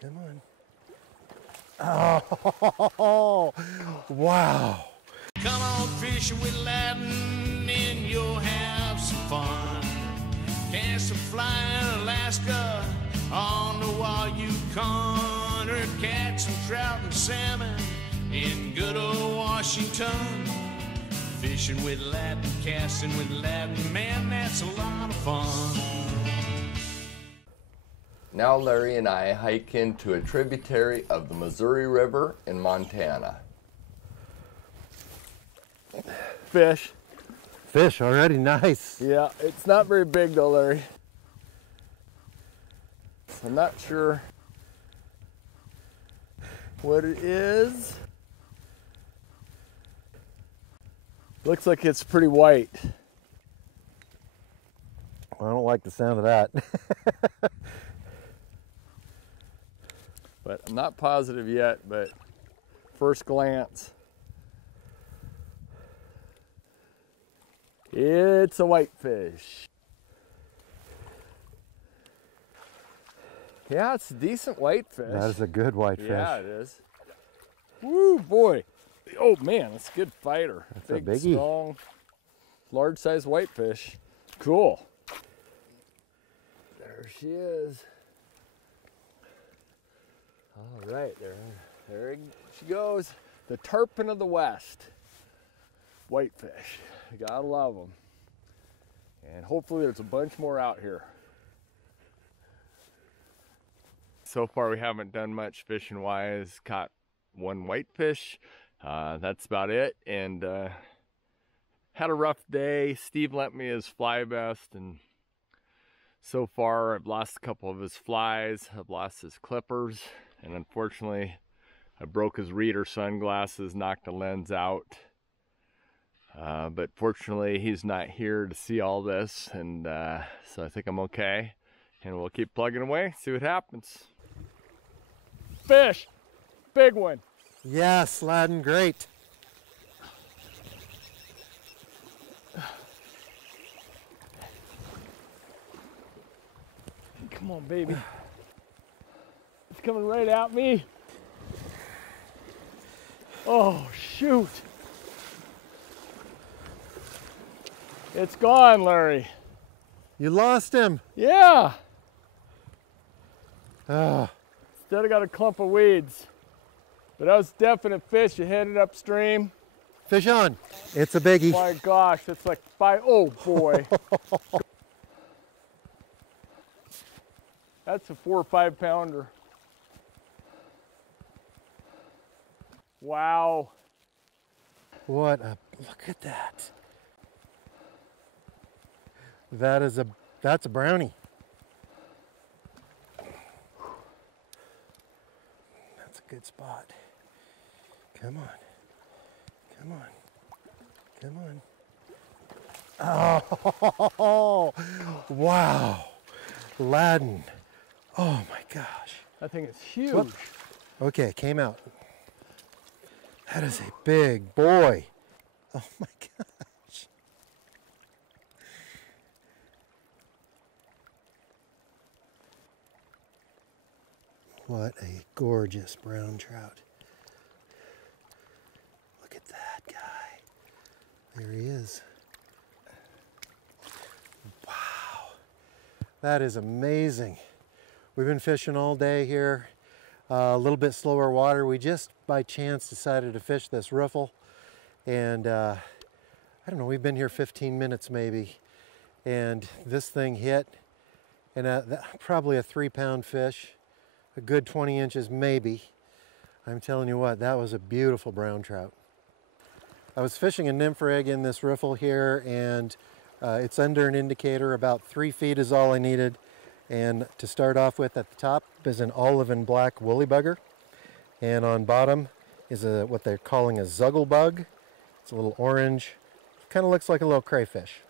Come on. Oh, wow. Come on fishing with Ladin and you'll have some fun. Cast a fly in Alaska on the wild Yukon, or catch some trout and salmon in good old Washington. Fishing with Ladin, casting with Ladin, man, that's a lot of fun. Now Larry and I hike into a tributary of the Missouri River in Montana. Fish. Fish already, nice. Yeah, it's not very big though, Larry. I'm not sure what it is. Looks like it's pretty white. I don't like the sound of that. But I'm not positive yet, but first glance, it's a whitefish. Yeah, it's a decent whitefish. That is a good whitefish. Yeah, it is. Woo, boy. Oh man, that's a good fighter. That's big, a biggie. strong, large-sized whitefish. Cool. There she is. All right, there she goes. The tarpon of the West. Whitefish. You gotta love them. And hopefully there's a bunch more out here. So far we haven't done much fishing wise. Caught one whitefish. That's about it. And had a rough day. Steve lent me his fly vest, and so far I've lost a couple of his flies. I've lost his clippers. And unfortunately, I broke his reader sunglasses, knocked the lens out. But fortunately, he's not here to see all this, and so I think I'm okay. And we'll keep plugging away, see what happens. Fish! Big one! Yes, Ladin, great. Come on, baby. It's coming right at me. Oh, shoot. It's gone, Larry. You lost him. Yeah. Ah, Instead I got a clump of weeds. But that was definite fish. You headed upstream. fish on. It's a biggie. My gosh, that's like 5. Oh boy. That's a 4 or 5 pounder. Wow. What a, look at that. That's a brownie. That's a good spot. Come on. Come on. Come on. Oh, wow. Ladin. Oh my gosh. That thing is huge. Whoop. Okay, came out. That is a big boy. Oh my gosh. What a gorgeous brown trout. Look at that guy. There he is. Wow. That is amazing. We've been fishing all day here. A little bit slower water. We just by chance decided to fish this riffle, and I don't know, we've been here 15 minutes maybe, and this thing hit, and probably a 3-pound fish, a good 20 inches maybe. I'm telling you what, that was a beautiful brown trout. I was fishing a nymph rig in this riffle here, and it's under an indicator. About 3 feet is all I needed. And to start off with, at the top is an olive and black woolly bugger, and on bottom is what they're calling a zuggle bug. It's a little orange, kind of looks like a little crayfish.